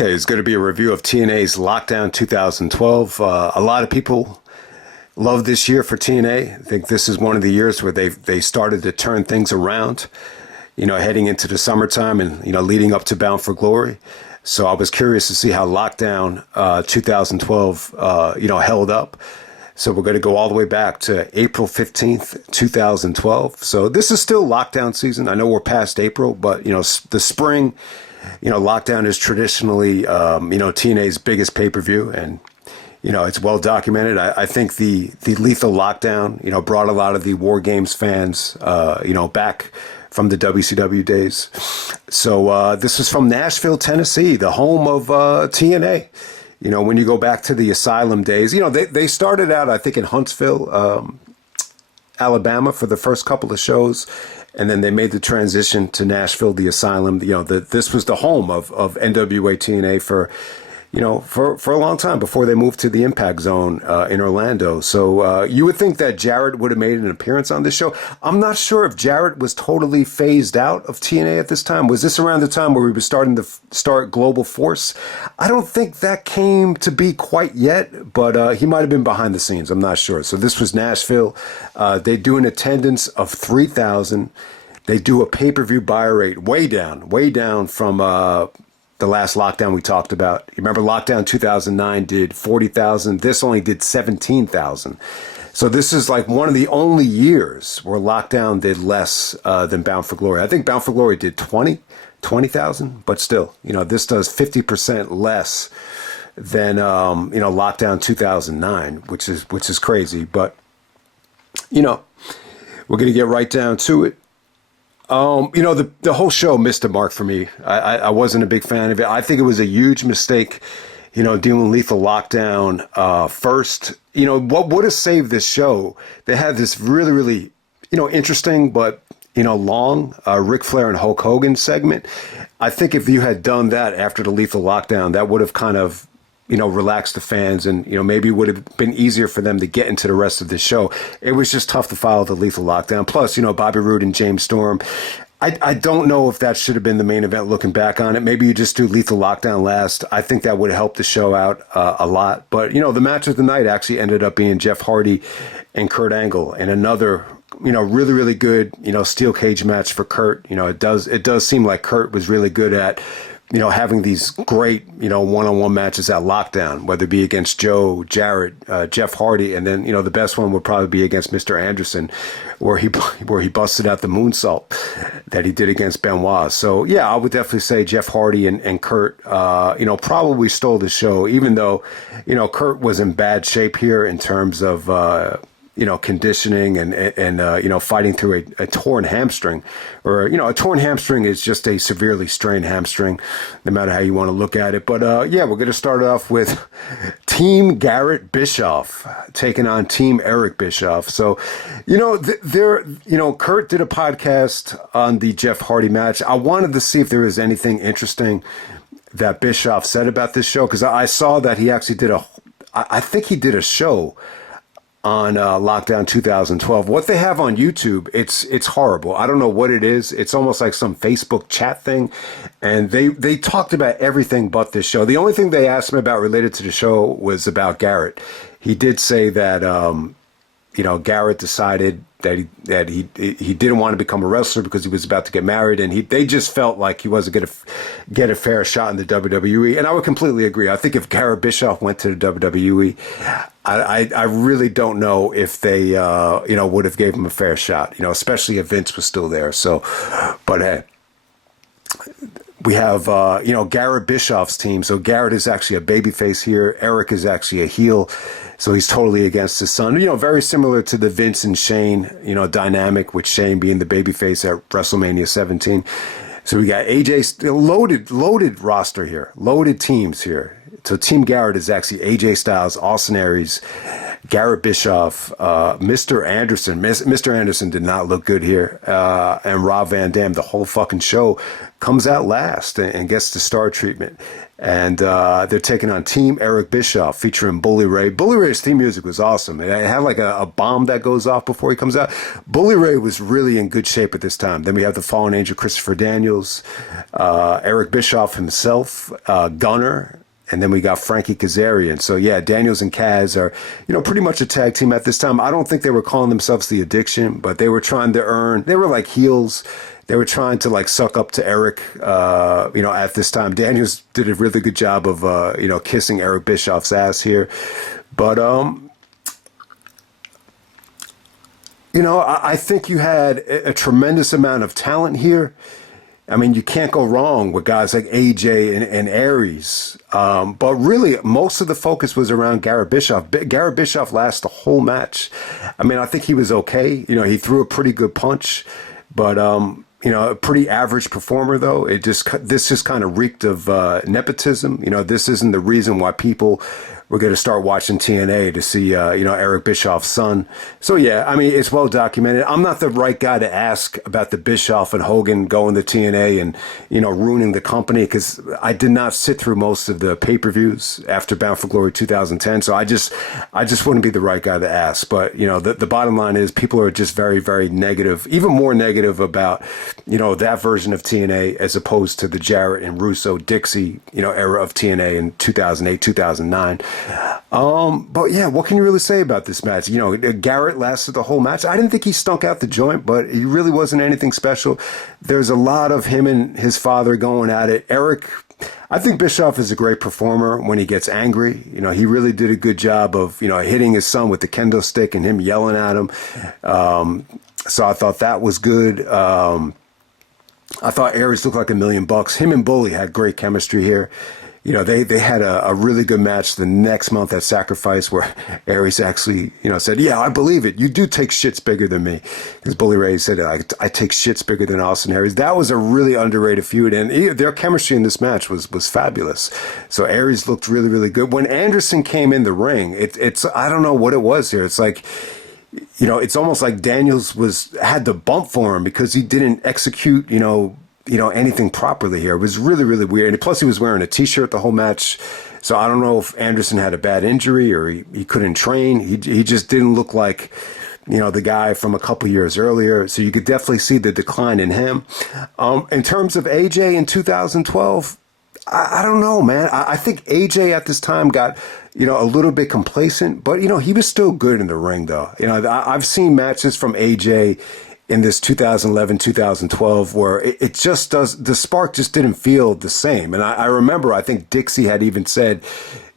Okay, it's going to be a review of TNA's Lockdown 2012. A lot of people love this year for TNA. I think this is one of the years where they started to turn things around, heading into the summertime and, leading up to Bound for Glory. So I was curious to see how Lockdown 2012, held up. So we're going to go all the way back to April 15th, 2012. So this is still lockdown season. I know we're past April, but, the spring, Lockdown is traditionally, TNA's biggest pay-per-view. And, it's well documented. I think the Lethal Lockdown, brought a lot of the War Games fans, back from the WCW days. So this is from Nashville, Tennessee, the home of TNA. When you go back to the Asylum days, they started out, I think, in Huntsville, Alabama for the first couple of shows. And then they made the transition to Nashville, the Asylum. This was the home of NWA TNA for a long time before they moved to the Impact Zone in Orlando. So you would think that Jarrett would have made an appearance on this show. I'm not sure if Jarrett was totally phased out of TNA at this time. Was this around the time where we were starting to start Global Force? I don't think that came to be quite yet, but he might have been behind the scenes. I'm not sure. So this was Nashville. They do an attendance of 3,000. They do a pay-per-view buy rate way down from the last Lockdown we talked about. You remember Lockdown 2009 did 40,000. This only did 17,000. So this is like one of the only years where Lockdown did less than Bound for Glory. I think Bound for Glory did 20,000, but still, this does 50% less than, Lockdown 2009, which is crazy. But, we're going to get right down to it. The whole show missed the mark for me. I wasn't a big fan of it. I think it was a huge mistake, doing Lethal Lockdown first. What would have saved this show? They had this really, really, interesting but, long Ric Flair and Hulk Hogan segment. I think if you had done that after the Lethal Lockdown, that would have kind of, relax the fans and, maybe would have been easier for them to get into the rest of the show. It was just tough to follow the Lethal Lockdown. Plus, Bobby Roode and James Storm. I don't know if that should have been the main event looking back on it. Maybe you just do Lethal Lockdown last. I think that would have helped the show out a lot. But, the match of the night actually ended up being Jeff Hardy and Kurt Angle and another really, really good, steel cage match for Kurt. It does seem like Kurt was really good at, having these great, one-on-one matches at Lockdown, whether it be against Joe, Jarrett, Jeff Hardy, and then, the best one would probably be against Mr. Anderson, where he busted out the moonsault that he did against Benoit. So, yeah, I would definitely say Jeff Hardy and Kurt, probably stole the show, even though, Kurt was in bad shape here in terms of, conditioning and fighting through a torn hamstring, or, a torn hamstring is just a severely strained hamstring, no matter how you want to look at it. But, we're going to start off with Team Garrett Bischoff taking on Team Eric Bischoff. So, Kurt did a podcast on the Jeff Hardy match. I wanted to see if there was anything interesting that Bischoff said about this show, because I saw that he actually I think he did a show on Lockdown 2012. What they have on YouTube, it's horrible. I don't know what it is. It's almost like some Facebook chat thing. And they talked about everything but this show. The only thing they asked him about related to the show was about Garrett. He did say that, Garrett decided that he didn't want to become a wrestler because he was about to get married, and they just felt like he wasn't going to get a fair shot in the WWE. And I would completely agree. I think if Garrett Bischoff went to the WWE, I really don't know if they would have gave him a fair shot. Especially if Vince was still there. So, but hey. We have, Garrett Bischoff's team. So Garrett is actually a babyface here. Eric is actually a heel. So he's totally against his son. Very similar to the Vince and Shane, dynamic, with Shane being the babyface at WrestleMania 17. So we got AJ, loaded roster here, loaded teams here. So Team Garrett is actually AJ Styles, Austin Aries, Garrett Bischoff, Mr. Anderson. Mr. Anderson did not look good here. And Rob Van Dam, the whole fucking show, comes out last and gets the star treatment. And they're taking on Team Eric Bischoff featuring Bully Ray. Bully Ray's theme music was awesome. It had like a bomb that goes off before he comes out. Bully Ray was really in good shape at this time. Then we have the Fallen Angel Christopher Daniels, Eric Bischoff himself, Gunner, and then we got Frankie Kazarian. So yeah, Daniels and Kaz are, pretty much a tag team at this time. I don't think they were calling themselves the Addiction, but they were trying to earn. They were like heels. They were trying to like suck up to Eric, at this time. Daniels did a really good job of, kissing Eric Bischoff's ass here. But, I think you had a tremendous amount of talent here. I mean, you can't go wrong with guys like AJ and Aries. But really, most of the focus was around Garrett Bischoff. Garrett Bischoff lasted the whole match. I mean, I think he was okay. He threw a pretty good punch. But, a pretty average performer, though. This just kind of reeked of nepotism. This isn't the reason why people were going to start watching TNA to see, Eric Bischoff's son. So, yeah, I mean, it's well documented. I'm not the right guy to ask about the Bischoff and Hogan going to TNA and, ruining the company, because I did not sit through most of the pay-per-views after Bound for Glory 2010. So I just wouldn't be the right guy to ask. But, the bottom line is people are just very, very negative, even more negative about, that version of TNA as opposed to the Jarrett and Russo Dixie, era of TNA in 2008, 2009. But yeah, what can you really say about this match? Garrett lasted the whole match. I didn't think he stunk out the joint, but he really wasn't anything special. There's a lot of him and his father going at it. I think Bischoff is a great performer when he gets angry. He really did a good job of, hitting his son with the kendo stick and him yelling at him. So I thought that was good. I thought Aries looked like $1 million. Him and Bully had great chemistry here. They had a really good match the next month at Sacrifice where Aries actually, said, yeah, I believe it. You do take shits bigger than me. Because Bully Ray said, I take shits bigger than Austin Aries. That was a really underrated feud. And their chemistry in this match was fabulous. So Aries looked really, really good. When Anderson came in the ring, it's I don't know what it was here. It's like, it's almost like Daniels had the bump for him because he didn't execute, anything properly here. It was really, really weird. And plus he was wearing a t-shirt the whole match. So I don't know if Anderson had a bad injury or he couldn't train. He just didn't look like, the guy from a couple years earlier. So you could definitely see the decline in him. In terms of AJ in 2012, I don't know, man. I think AJ at this time got, a little bit complacent, but, he was still good in the ring, though. I've seen matches from AJ in this 2011, 2012, where it just the spark just didn't feel the same. And I remember, I think Dixie had even said,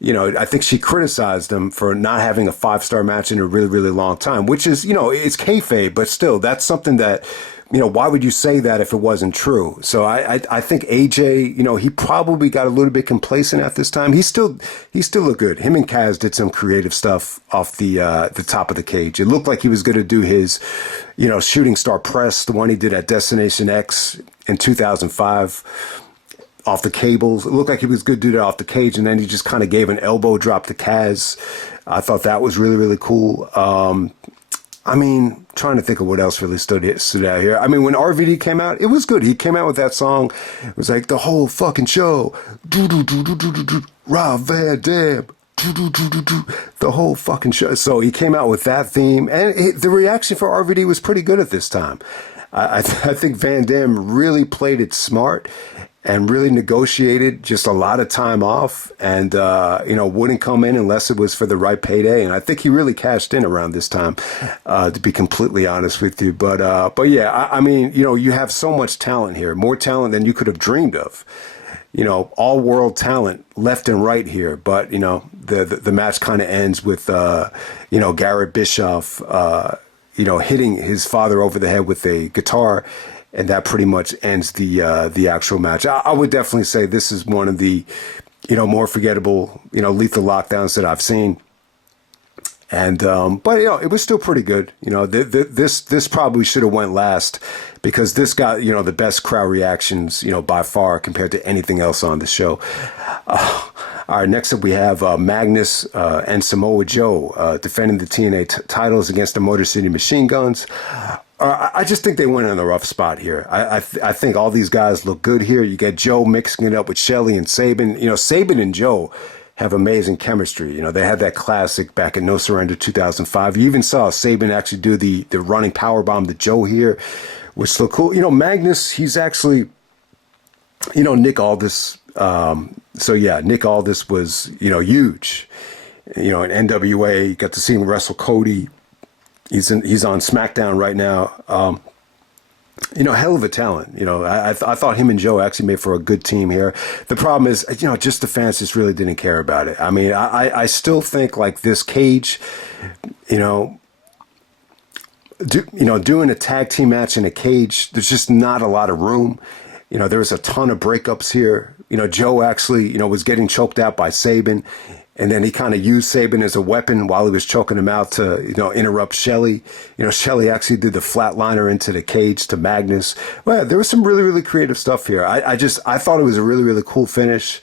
I think she criticized him for not having a 5-star match in a really, really long time, which is, it's kayfabe, but still, that's something that, why would you say that if it wasn't true? So I think AJ, he probably got a little bit complacent at this time. He still looked good. Him and Kaz did some creative stuff off the top of the cage. It looked like he was going to do his, shooting star press, the one he did at Destination X in 2005 off the cables. It looked like he was going to do that off the cage, and then he just kind of gave an elbow drop to Kaz. I thought that was really, really cool. Trying to think of what else really stood out here. When RVD came out, it was good. He came out with that song. It was like the whole fucking show. Rob Van Dam. The whole fucking show. So he came out with that theme. And the reaction for RVD was pretty good at this time. I think Van Dam really played it smart and really negotiated just a lot of time off and, wouldn't come in unless it was for the right payday. And I think he really cashed in around this time, to be completely honest with you. But yeah, you have so much talent here, more talent than you could have dreamed of. All world talent left and right here. But, the match kind of ends with, Garrett Bischoff, hitting his father over the head with a guitar. And that pretty much ends the actual match. I would definitely say this is one of the, more forgettable, lethal lockdowns that I've seen. And, but, it was still pretty good. This probably should have went last because this got, the best crowd reactions, by far compared to anything else on the show. All right, next up we have Magnus and Samoa Joe defending the TNA titles against the Motor City Machine Guns. I just think they went in a rough spot here. I think all these guys look good here. You get Joe mixing it up with Shelley and Sabin. You know, Sabin and Joe have amazing chemistry. You know, they had that classic back in No Surrender 2005. You even saw Sabin actually do the running power bomb to Joe here, which looked cool. You know, Magnus, he's actually, you know, Nick Aldis. So yeah, Nick Aldis was, you know, huge. You know, in NWA, you got to see him wrestle Cody. He's on SmackDown right now. You know, hell of a talent. You know, I thought him and Joe actually made for a good team here. The problem is, you know, just the fans just really didn't care about it. I mean, I still think like this cage, you know, doing a tag team match in a cage, there's just not a lot of room. You know, there was a ton of breakups here. You know, Joe actually, you know, was getting choked out by Sabin. And then he kind of used Sabin as a weapon while he was choking him out to, you know, interrupt Shelley. You know, Shelley actually did the flatliner into the cage to Magnus. Well, there was some really, really creative stuff here. I thought it was a really, really cool finish.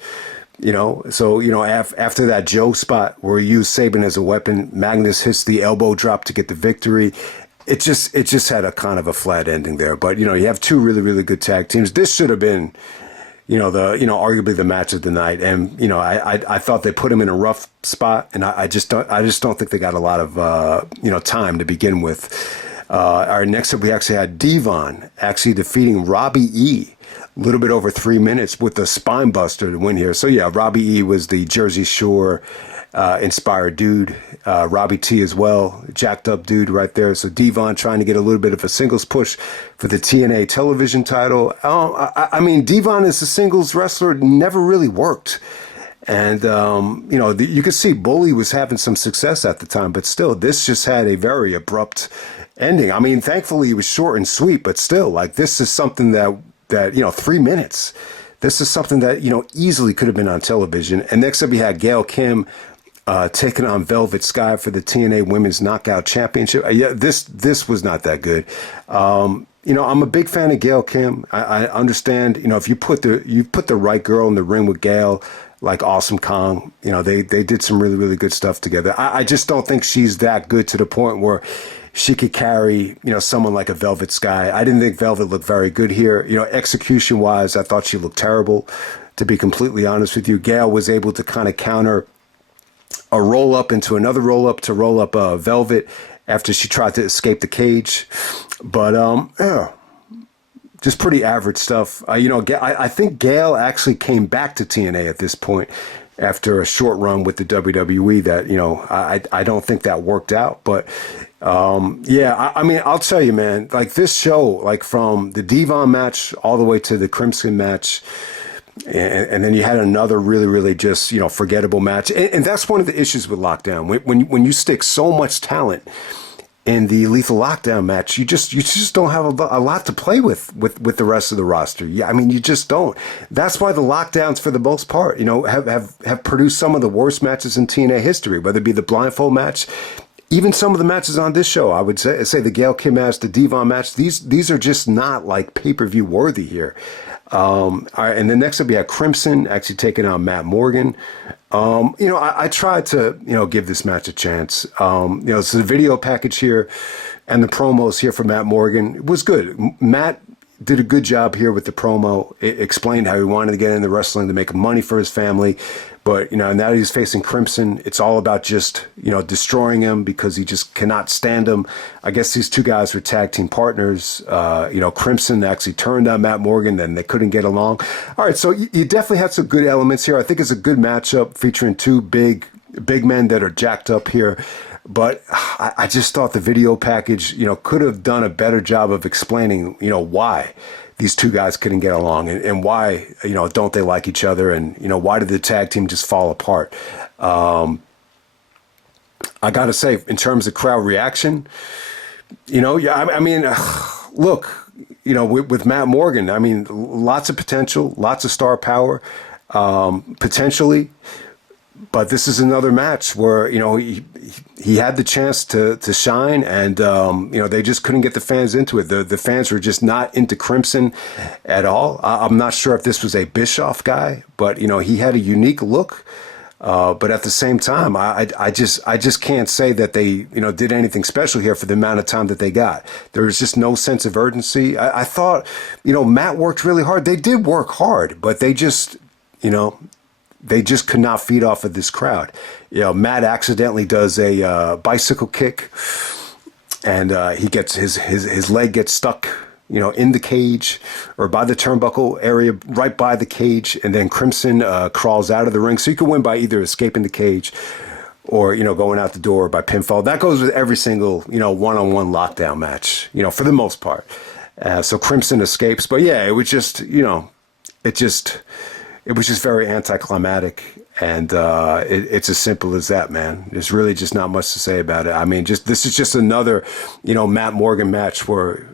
You know, so, you know, after that Joe spot where he used Sabin as a weapon, Magnus hits the elbow drop to get the victory. It just had a kind of a flat ending there. But, you know, you have two really, really good tag teams. This should have been, you know, arguably the match of the night. And, you know, I thought they put him in a rough spot, and I just don't think they got a lot of, you know, time to begin with. Our next up, we actually had Devon actually defeating Robbie E. A little bit over 3 minutes with the spine buster to win here. So yeah, Robbie E was the Jersey Shore inspired dude. Robbie T as well, jacked up dude right there. So Devon trying to get a little bit of a singles push for the TNA television title. I mean, Devon as a singles wrestler never really worked. And, you know, you could see Bully was having some success at the time, but still, this just had a very abrupt ending. I mean, thankfully it was short and sweet, but still, like, this is something that, you know, 3 minutes. This is something that, you know, easily could have been on television. And next up, we had Gail Kim taking on Velvet Sky for the TNA Women's Knockout Championship. Yeah, this was not that good. You know, I'm a big fan of Gail Kim. I understand, you know, if you put the right girl in the ring with Gail, like Awesome Kong, you know, they did some really, really good stuff together. I just don't think she's that good to the point where she could carry, you know, someone like a Velvet Sky. I didn't think Velvet looked very good here. You know, execution wise, I thought she looked terrible, to be completely honest with you. Gail was able to kind of counter a roll up into another roll up to roll up Velvet after she tried to escape the cage. But, yeah, just pretty average stuff. You know, I think Gail actually came back to TNA at this point after a short run with the WWE that, you know, I don't think that worked out. But, yeah, I mean, I'll tell you, man, like this show, like from the Devon match all the way to the Crimson match, and then you had another really, really just, you know, forgettable match. And that's one of the issues with Lockdown. When you stick so much talent in the Lethal Lockdown match, you just don't have a lot to play with the rest of the roster. Yeah, I mean, you just don't. That's why the Lockdowns, for the most part, you know, have produced some of the worst matches in TNA history, whether it be the blindfold match, even some of the matches on this show. I would say the Gail Kim match, the Devon match. These are just not like pay-per-view worthy here. All right, and then next up we had Crimson actually taking on Matt Morgan. You know, I tried to, you know, give this match a chance. You know, so the video package here and the promos here for Matt Morgan was good. Matt did a good job here with the promo. It explained how he wanted to get into wrestling to make money for his family. But, you know, now that he's facing Crimson, it's all about just, you know, destroying him because he just cannot stand him. I guess these two guys were tag team partners. You know, Crimson actually turned on Matt Morgan, then they couldn't get along. All right, so you definitely had some good elements here. I think it's a good matchup featuring two big men that are jacked up here. But I just thought the video package, you know, could have done a better job of explaining, you know, why these two guys couldn't get along and why, you know, don't they like each other, and, you know, why did the tag team just fall apart? I got to say, in terms of crowd reaction, you know, yeah, I mean, look, you know, with Matt Morgan, I mean, lots of potential, lots of star power, potentially. But this is another match where, you know, he had the chance to shine, and, you know, they just couldn't get the fans into it. The fans were just not into Crimson at all. I'm not sure if this was a Bischoff guy, but, you know, he had a unique look. But at the same time, I just can't say that they, did anything special here for the amount of time that they got. There was just no sense of urgency. I thought, Matt worked really hard. They did work hard, but they just could not feed off of this crowd. Matt accidentally does a bicycle kick, and he gets his leg gets stuck, in the cage or by the turnbuckle area, right by the cage, and then Crimson crawls out of the ring. So you can win by either escaping the cage or going out the door by pinfall. That goes with every single one-on-one lockdown match, for the most part. So Crimson escapes, but yeah, it was just it was just very anticlimactic, and it's as simple as that, man. There's really just not much to say about it. I mean, this is just another, Matt Morgan match where,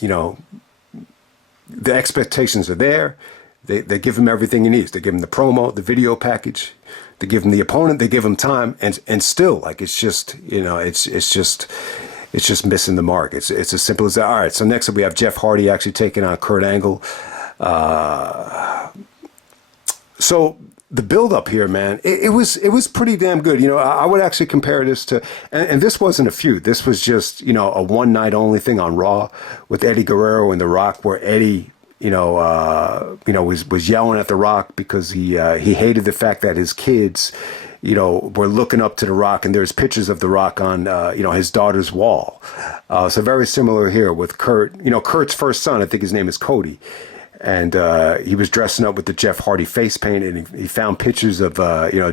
the expectations are there. They give him everything he needs. They give him the promo, the video package. They give him the opponent. They give him time, and still, it's just, it's just missing the mark. It's as simple as that. All right. So next up, we have Jeff Hardy actually taking on Kurt Angle. So the build up here, man, it was pretty damn good. I would actually compare this to, and this wasn't a feud. This was just, a one night only thing on Raw with Eddie Guerrero and The Rock, where Eddie, was yelling at The Rock because he hated the fact that his kids, were looking up to The Rock, and there's pictures of The Rock on, his daughter's wall. So very similar here with Kurt. Kurt's first son, I think his name is Cody. And he was dressing up with the Jeff Hardy face paint, and he found pictures of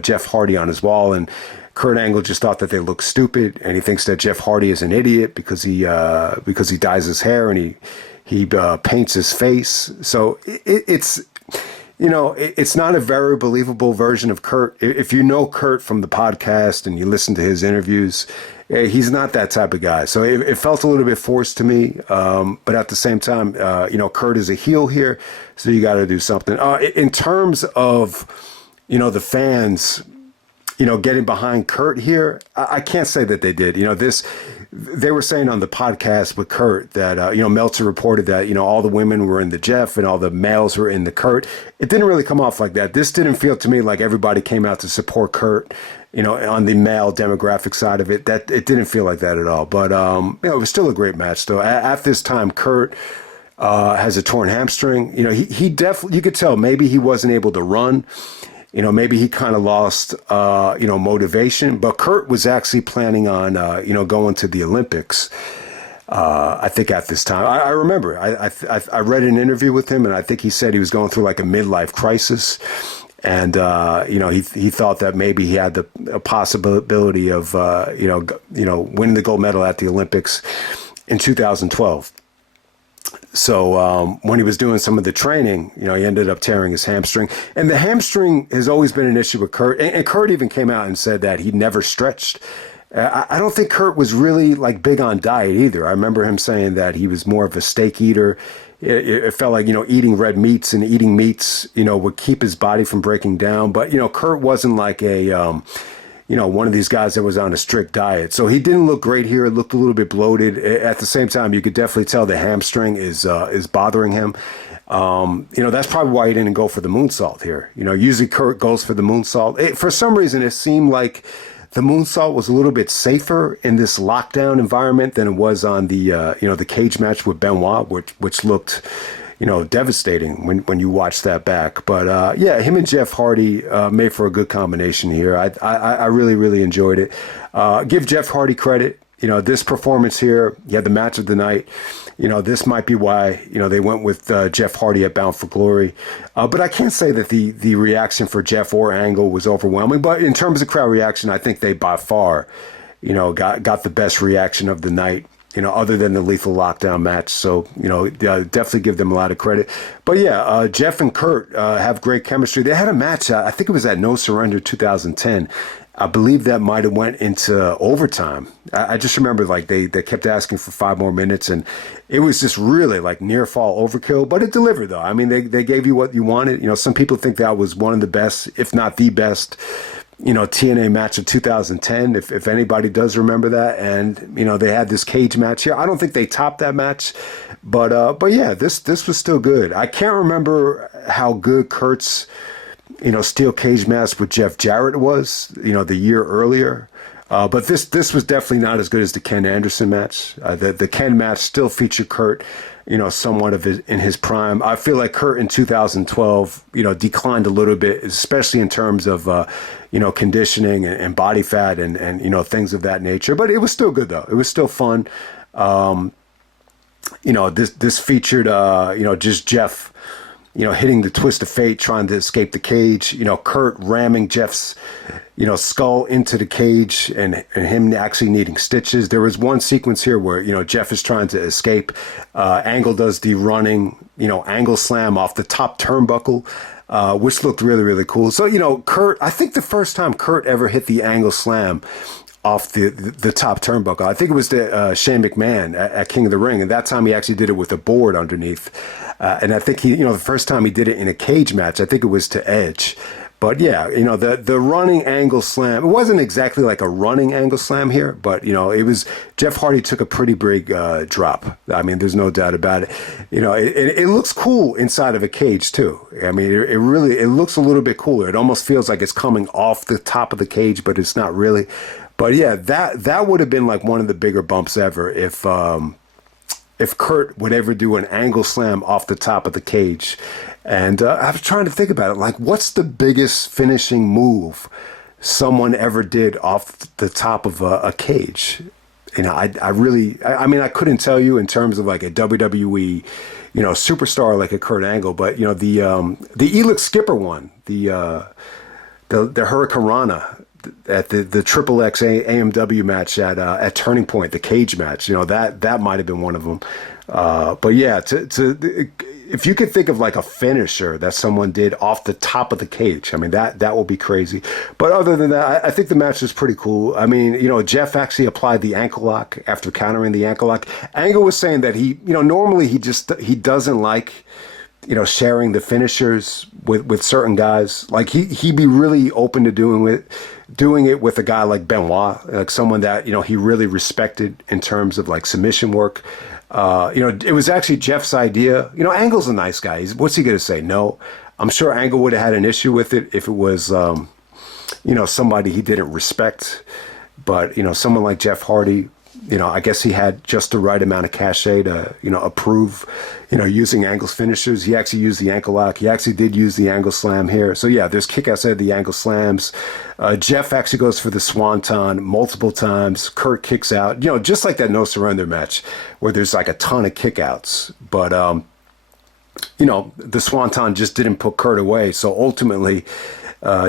Jeff Hardy on his wall. And Kurt Angle just thought that they looked stupid, and he thinks that Jeff Hardy is an idiot because he dyes his hair and he paints his face. So it's not a very believable version of Kurt. If you know Kurt from the podcast and you listen to his interviews, he's not that type of guy. So it felt a little bit forced to me. But at the same time, Kurt is a heel here, so you got to do something. In terms of, the fans, getting behind Kurt here, I can't say that they did. They were saying on the podcast with Kurt that, Meltzer reported that, all the women were in the Jeff and all the males were in the Kurt. It didn't really come off like that. This didn't feel to me like everybody came out to support Kurt, on the male demographic side of it. That it didn't feel like that at all. But, it was still a great match, though. At this time, Kurt has a torn hamstring. He definitely, you could tell maybe he wasn't able to run. Maybe he kind of lost, motivation. But Kurt was actually planning on, going to the Olympics. I think at this time, I remember, I read an interview with him, and I think he said he was going through like a midlife crisis. And, he thought that maybe he had a possibility of, winning the gold medal at the Olympics in 2012. So when he was doing some of the training, he ended up tearing his hamstring. And the hamstring has always been an issue with Kurt. And Kurt even came out and said that he never stretched. I don't think Kurt was really big on diet either. I remember him saying that he was more of a steak eater. It felt like, eating red meats and eating meats, would keep his body from breaking down. But, Kurt wasn't like a, one of these guys that was on a strict diet. So he didn't look great here. It looked a little bit bloated. At the same time, you could definitely tell the hamstring is bothering him. That's probably why he didn't go for the moonsault here. Usually Kurt goes for the moonsault. For some reason, it seemed like the moonsault was a little bit safer in this lockdown environment than it was on the, the cage match with Benoit, which looked, devastating when you watch that back. But him and Jeff Hardy made for a good combination here. I really, really enjoyed it. Give Jeff Hardy credit. This performance here, the match of the night. This might be why, they went with Jeff Hardy at Bound for Glory. But I can't say that the reaction for Jeff or Angle was overwhelming. But in terms of crowd reaction, I think they by far, got the best reaction of the night, other than the Lethal Lockdown match. So, definitely give them a lot of credit. But Jeff and Kurt have great chemistry. They had a match, I think it was at No Surrender 2010. I believe that might have went into overtime. I just remember they kept asking for 5 more minutes, and it was just really near fall overkill, but it delivered though. I mean, they gave you what you wanted. Some people think that was one of the best, if not the best, TNA match of 2010, if anybody does remember that. And, they had this cage match here. I don't think they topped that match, but this was still good. I can't remember how good Kurt's steel cage match with Jeff Jarrett was, the year earlier. But this was definitely not as good as the Ken Anderson match. The Ken match still featured Kurt, somewhat in his prime. I feel like Kurt in 2012, declined a little bit, especially in terms of, conditioning and body fat and things of that nature. But it was still good though. It was still fun. This featured, just Jeff, hitting the twist of fate, trying to escape the cage, Kurt ramming Jeff's, skull into the cage and him actually needing stitches. There was one sequence here where, Jeff is trying to escape. Angle does the running, angle slam off the top turnbuckle, which looked really, really cool. So, Kurt, I think the first time Kurt ever hit the angle slam off the top turnbuckle, I think it was the Shane McMahon at King of the Ring, and that time he actually did it with a board underneath. And I think the first time he did it in a cage match, I think it was to Edge. But yeah, the running angle slam, it wasn't exactly like a running angle slam here, but it was, Jeff Hardy took a pretty big drop. I mean, there's no doubt about it. It looks cool inside of a cage too. I mean, it looks a little bit cooler. It almost feels like it's coming off the top of the cage, but it's not really. But yeah, that would have been like one of the bigger bumps ever if Kurt would ever do an angle slam off the top of the cage. And I was trying to think about it, like, what's the biggest finishing move someone ever did off the top of a cage? I mean, I couldn't tell you in terms of like a WWE, superstar like a Kurt Angle, but the Elix Skipper one, the Hurricane Rana at the Triple X AMW match at Turning Point, the cage match, that might have been one of them. But yeah, if you could think of like a finisher that someone did off the top of the cage, I mean, that will be crazy. But other than that, I think the match was pretty cool. I mean, Jeff actually applied the ankle lock after countering the ankle lock. Angle was saying that he, normally he doesn't like, sharing the finishers with certain guys. Like he'd be really open to doing it with a guy like Benoit, like someone that, he really respected in terms of like submission work. It was actually Jeff's idea. Angle's a nice guy. What's he going to say? No. I'm sure Angle would have had an issue with it if it was, somebody he didn't respect. But, someone like Jeff Hardy, I guess he had just the right amount of cachet to, approve, using Angle's finishers. He actually used the ankle lock. He actually did use the angle slam here. So yeah, there's kick outside the ankle slams. Jeff actually goes for the swanton multiple times. Kurt kicks out, just like that no surrender match where there's like a ton of kickouts. But, the swanton just didn't put Kurt away. So ultimately,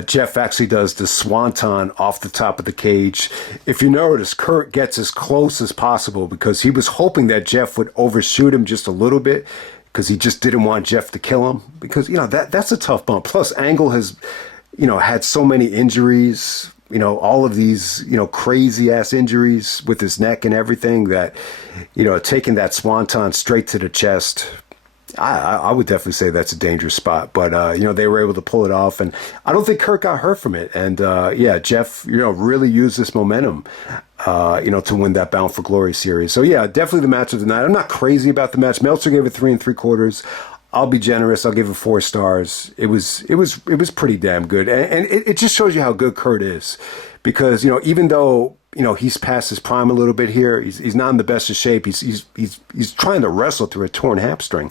Jeff actually does the swanton off the top of the cage. If you notice, Kurt gets as close as possible because he was hoping that Jeff would overshoot him just a little bit because he just didn't want Jeff to kill him because, that's a tough bump. Plus, Angle has, had so many injuries, all of these, crazy ass injuries with his neck and everything that, taking that swanton straight to the chest, I would definitely say that's a dangerous spot, but they were able to pull it off, and I don't think Kurt got hurt from it. And Jeff, really used this momentum, to win that Bound for Glory series. So yeah, definitely the match of the night. I'm not crazy about the match. Meltzer gave it 3 3/4. I'll be generous. I'll give it 4 stars. It was pretty damn good, and it just shows you how good Kurt is, because even though he's past his prime a little bit here. He's not in the best of shape. He's trying to wrestle through a torn hamstring,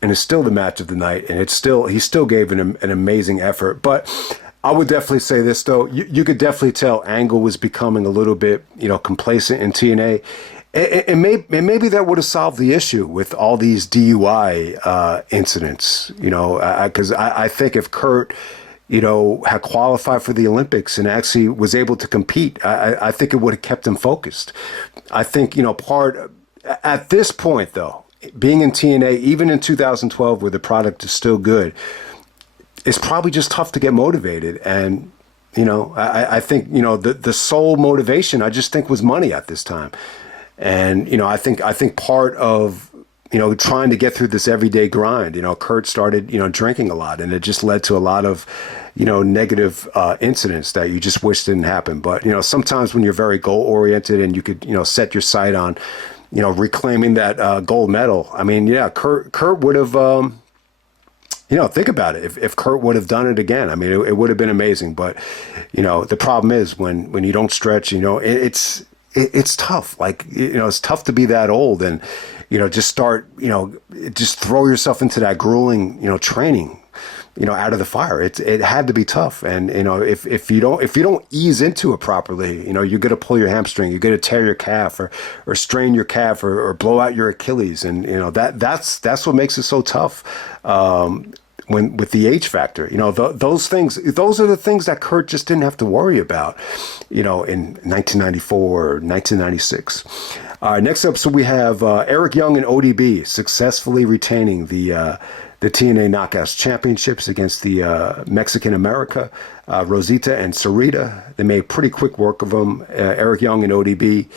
and it's still the match of the night. And he still gave an amazing effort. But I would definitely say this though: you could definitely tell Angle was becoming a little bit complacent in TNA, and maybe that would have solved the issue with all these DUI incidents. Because I think if Kurt had qualified for the Olympics and actually was able to compete, I think it would have kept him focused. I think, at this point though, being in TNA, even in 2012, where the product is still good, it's probably just tough to get motivated. And, I think, the sole motivation, I just think was money at this time. And, I think part of, trying to get through this everyday grind, Kurt started, drinking a lot, and it just led to a lot of, negative incidents that you just wish didn't happen. But, sometimes when you're very goal oriented and you could, set your sight on, reclaiming that gold medal. I mean, yeah, Kurt would have, Think about it. If Kurt would have done it again, I mean, it would have been amazing. But, the problem is when you don't stretch, it's tough. Like, it's tough to be that old and, just start, just throw yourself into that grueling, training, out of the fire. It had to be tough. And, if you don't ease into it properly, you're going to pull your hamstring, you're going to tear your calf or strain your calf or blow out your Achilles. And, that's what makes it so tough. When with the age factor, those are the things that Kurt just didn't have to worry about, in 1994 or 1996. Next up, so we have Eric Young and ODB successfully retaining the TNA Knockouts Championships against the Mexican America, Rosita and Sarita. They made pretty quick work of them. Eric Young and ODB.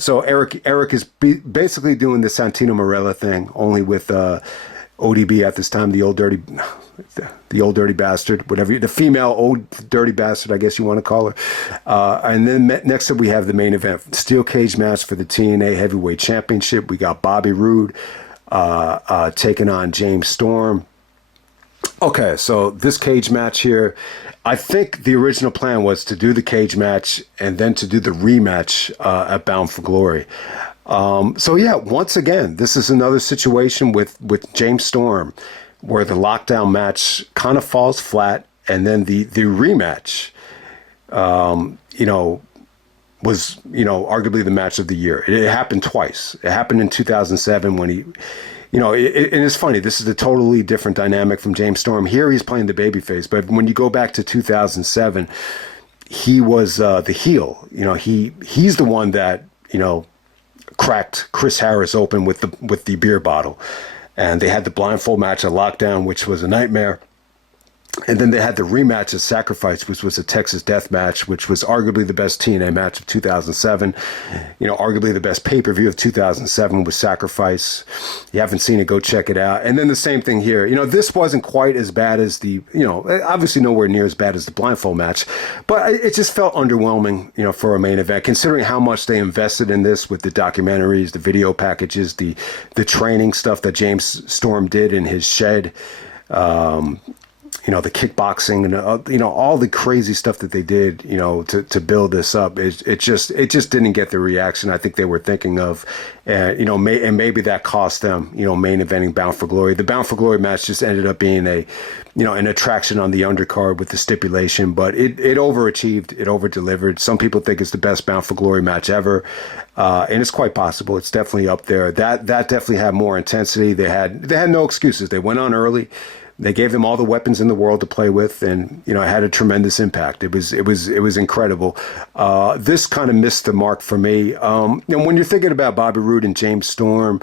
So Eric is basically doing the Santino Marella thing, only with ODB at this time, the old dirty bastard, whatever, the female old dirty bastard, I guess you want to call her. And then next up, we have the main event, steel cage match for the TNA Heavyweight Championship. We got Bobby Roode taking on James Storm. Okay, so this cage match here, I think the original plan was to do the cage match and then to do the rematch at Bound for Glory. Once again, this is another situation with James Storm where the lockdown match kind of falls flat, and then the rematch, was, arguably the match of the year. It happened twice. It happened in 2007 when he, and it's funny, this is a totally different dynamic from James Storm. Here he's playing the babyface, but when you go back to 2007, he was the heel. He's the one that, cracked Chris Harris open with the beer bottle. And they had the blindfold match at Lockdown, which was a nightmare. And then they had the rematch at Sacrifice, which was a Texas Death Match, which was arguably the best TNA match of 2007. Arguably the best pay-per-view of 2007 was Sacrifice. You haven't seen it, go check it out. And then the same thing here. This wasn't quite as bad as the, obviously nowhere near as bad as the blindfold match, but it just felt underwhelming, for a main event, considering how much they invested in this with the documentaries, the video packages, the training stuff that James Storm did in his shed. The kickboxing and, all the crazy stuff that they did, to build this up. It just didn't get the reaction I think they were thinking of. And maybe that cost them, main eventing Bound for Glory. The Bound for Glory match just ended up being an attraction on the undercard with the stipulation, but it overachieved, it over-delivered. Some people think it's the best Bound for Glory match ever. And it's quite possible. It's definitely up there. That definitely had more intensity. They had no excuses. They went on early. They gave them all the weapons in the world to play with, and it had a tremendous impact. It was incredible. This kind of missed the mark for me. And when you're thinking about Bobby Roode and James Storm,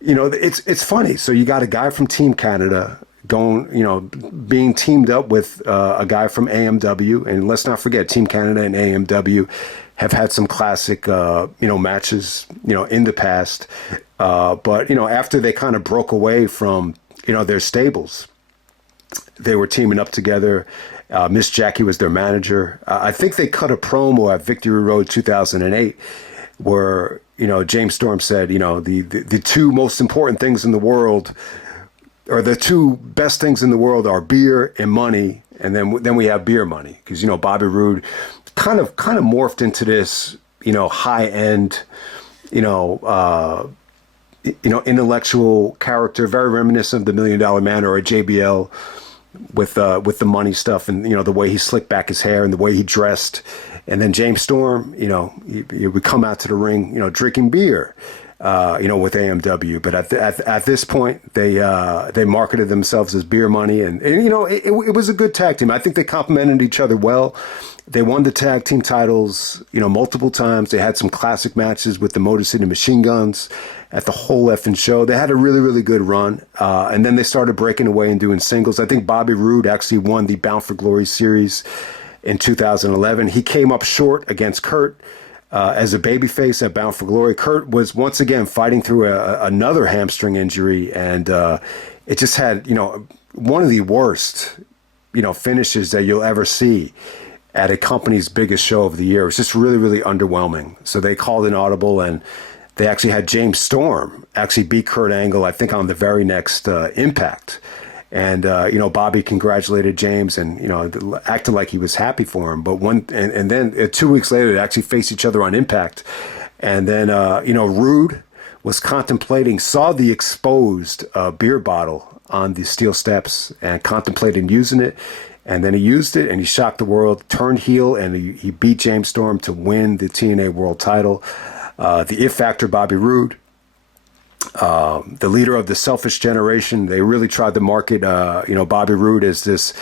it's funny. So you got a guy from Team Canada being teamed up with a guy from AMW, and let's not forget Team Canada and AMW have had some classic matches in the past. But after they kind of broke away from their stables, they were teaming up together. Miss Jackie was their manager. I think they cut a promo at Victory Road 2008 where, James Storm said, the two most important things in the world, or the two best things in the world, are beer and money. And then we have beer money. Because, Bobby Roode kind of morphed into this, high end, intellectual character, very reminiscent of the $1 Million Man or a JBL with the money stuff and, the way he slicked back his hair and the way he dressed. And then James Storm, he would come out to the ring, drinking beer, with AMW. But at this point, they marketed themselves as Beer Money. And it was a good tag team. I think they complemented each other well. They won the tag team titles, multiple times. They had some classic matches with the Motor City Machine Guns at the whole effing show. They had a really, really good run. And then they started breaking away and doing singles. I think Bobby Roode actually won the Bound for Glory series in 2011. He came up short against Kurt as a babyface at Bound for Glory. Kurt was once again fighting through another hamstring injury. And it just had, one of the worst, finishes that you'll ever see at a company's biggest show of the year. It was just really, really underwhelming. So they called an audible, and they actually had James Storm actually beat Kurt Angle, I think, on the very next Impact. And, Bobby congratulated James and, acted like he was happy for him. But then 2 weeks later, they actually faced each other on Impact. And then, Roode was saw the exposed beer bottle on the steel steps and contemplated using it. And then he used it and he shocked the world, turned heel, and he beat James Storm to win the TNA World title. The If Factor, Bobby Roode. The leader of the selfish generation. They really tried to market, Bobby Roode as this,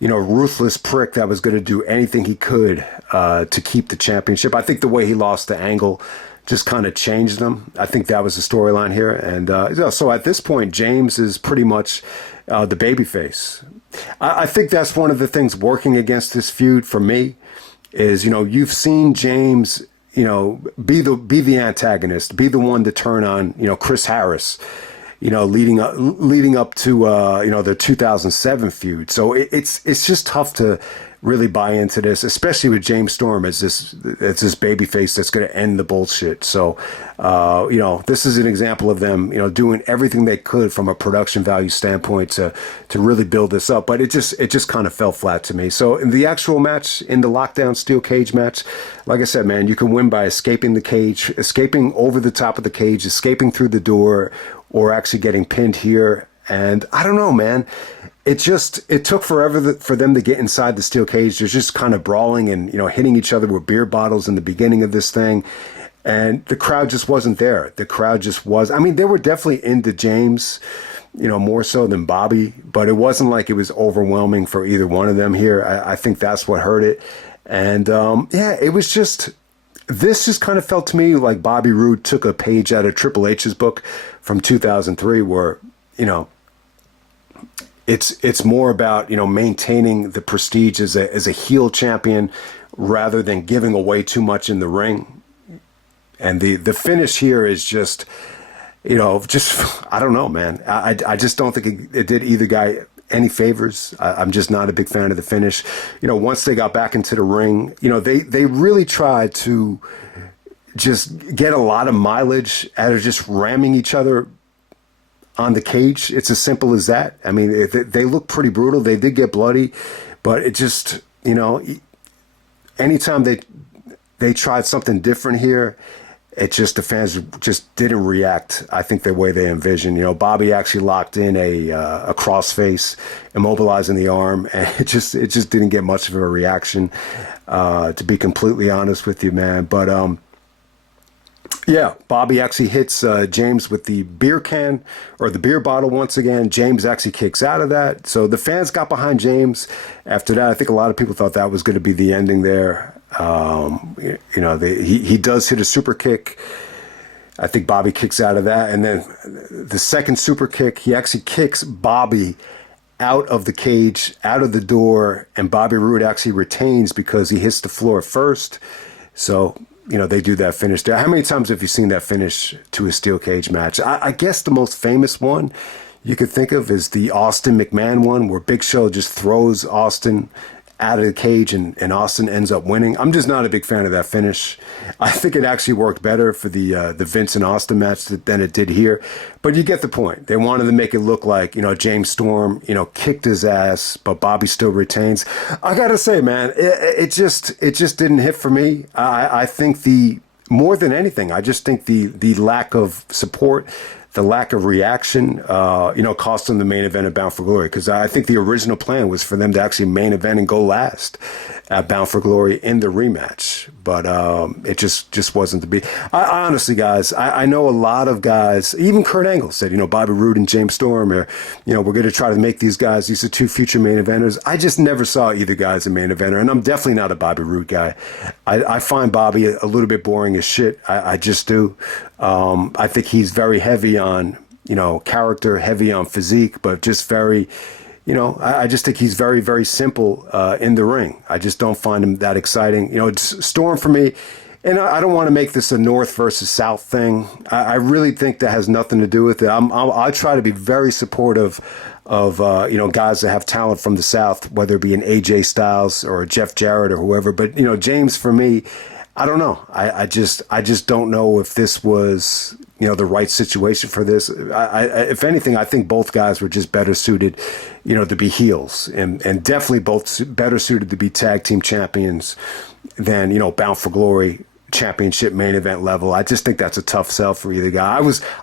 ruthless prick that was going to do anything he could to keep the championship. I think the way he lost to Angle just kind of changed them. I think that was the storyline here. And so at this point, James is pretty much the babyface. I think that's one of the things working against this feud for me is, you've seen James be the antagonist, be the one to turn on, Chris Harris, leading up to, the 2007 feud. So it's just tough to really buy into this, especially with James Storm as this babyface that's going to end the bullshit. So, this is an example of them, doing everything they could from a production value standpoint to really build this up. But it just kind of fell flat to me. So in the actual match, in the Lockdown steel cage match, like I said, man, you can win by escaping the cage, escaping over the top of the cage, escaping through the door, or actually getting pinned here. And I don't know, man. It took forever for them to get inside the steel cage. They're just kind of brawling and, hitting each other with beer bottles in the beginning of this thing. And the crowd just wasn't there. The crowd just was. I mean, they were definitely into James, more so than Bobby. But it wasn't like it was overwhelming for either one of them here. I think that's what hurt it. And, it was just... This just kind of felt to me like Bobby Roode took a page out of Triple H's book from 2003 where, it's more about, maintaining the prestige as a heel champion rather than giving away too much in the ring. And the finish here is just, I don't know, man. I just don't think it did either guy any favors. I'm just not a big fan of the finish. Once they got back into the ring, they really tried to just get a lot of mileage out of just ramming each other on the cage. It's as simple as that. I mean, they look pretty brutal. They did get bloody, but it just, anytime they tried something different here, the fans just didn't react, I think, the way they envisioned. Bobby actually locked in a crossface, immobilizing the arm, and it just didn't get much of a reaction, to be completely honest with you, man. But, Bobby actually hits James with the beer can or the beer bottle once again. James actually kicks out of that. So the fans got behind James. After that, I think a lot of people thought that was going to be the ending there. He does hit a super kick. I think Bobby kicks out of that. And then the second super kick, he actually kicks Bobby out of the cage, out of the door. And Bobby Roode actually retains because he hits the floor first. So, they do that finish there. How many times have you seen that finish to a steel cage match? I guess the most famous one you could think of is the Austin McMahon one where Big Show just throws Austin out of the cage and Austin ends up winning. I'm just not a big fan of that finish. I think it actually worked better for the Vince and Austin match than it did here. But you get the point. They wanted to make it look like, James Storm, kicked his ass, but Bobby still retains. I got to say, man, it just didn't hit for me. I think more than anything, I just think the lack of support, the lack of reaction, cost them the main event of Bound for Glory. Because I think the original plan was for them to actually main event and go last at Bound for Glory in the rematch. But it just wasn't to be. I honestly, guys, I know a lot of guys, even Kurt Angle said, Bobby Roode and James Storm are, we're going to try to make these are two future main eventers. I just never saw either guy as a main eventer. And I'm definitely not a Bobby Roode guy. I find Bobby a little bit boring as shit. I just do. I think he's very heavy on, character, heavy on physique, but just very, I just think he's very, very simple in the ring. I just don't find him that exciting. Storm for me, and I don't want to make this a North versus South thing. I really think that has nothing to do with it. I try to be very supportive of, guys that have talent from the South, whether it be an AJ Styles or a Jeff Jarrett or whoever. But, James, for me, I don't know. I just don't know if this was, the right situation for this. If anything, I think both guys were just better suited, to be heels, and definitely both better suited to be tag team champions than, Bound for Glory championship main event level. I just think that's a tough sell for either guy.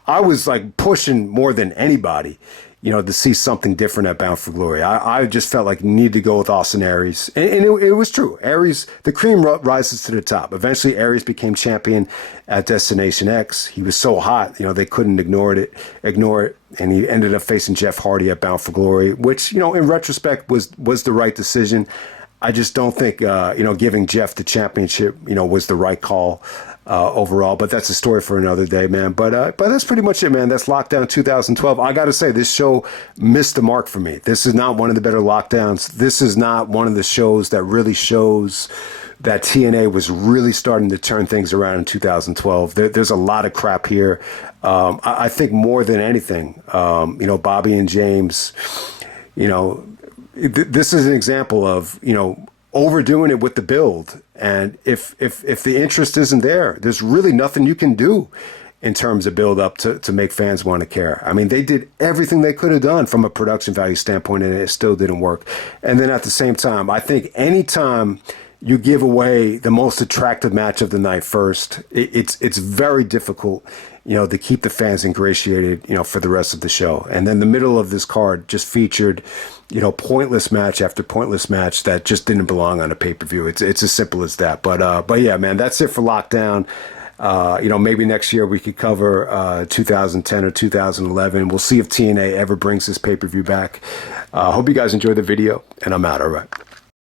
I was like pushing more than anybody, to see something different at Bound for Glory. I just felt like you need to go with Austin Aries. And it was true. Aries, the cream rises to the top. Eventually, Aries became champion at Destination X. He was so hot, they couldn't ignore it. And he ended up facing Jeff Hardy at Bound for Glory, which, in retrospect was the right decision. I just don't think, giving Jeff the championship, was the right call overall. But that's a story for another day, man. But that's pretty much it, man. That's Lockdown 2012. I got to say, this show missed the mark for me. This is not one of the better lockdowns. This is not one of the shows that really shows that TNA was really starting to turn things around in 2012. There's a lot of crap here. I think more than anything, Bobby and James, this is an example of, overdoing it with the build. And if the interest isn't there, there's really nothing you can do in terms of build up to make fans want to care. I mean, they did everything they could have done from a production value standpoint, and it still didn't work. And then at the same time, I think anytime you give away the most attractive match of the night first, it's very difficult, to keep the fans ingratiated, for the rest of the show. And then the middle of this card just featured, pointless match after pointless match that just didn't belong on a pay-per-view. It's as simple as that. But yeah, man, that's it for Lockdown. Maybe next year we could cover 2010 or 2011. We'll see if TNA ever brings this pay-per-view back. Hope you guys enjoyed the video, and I'm out. All right.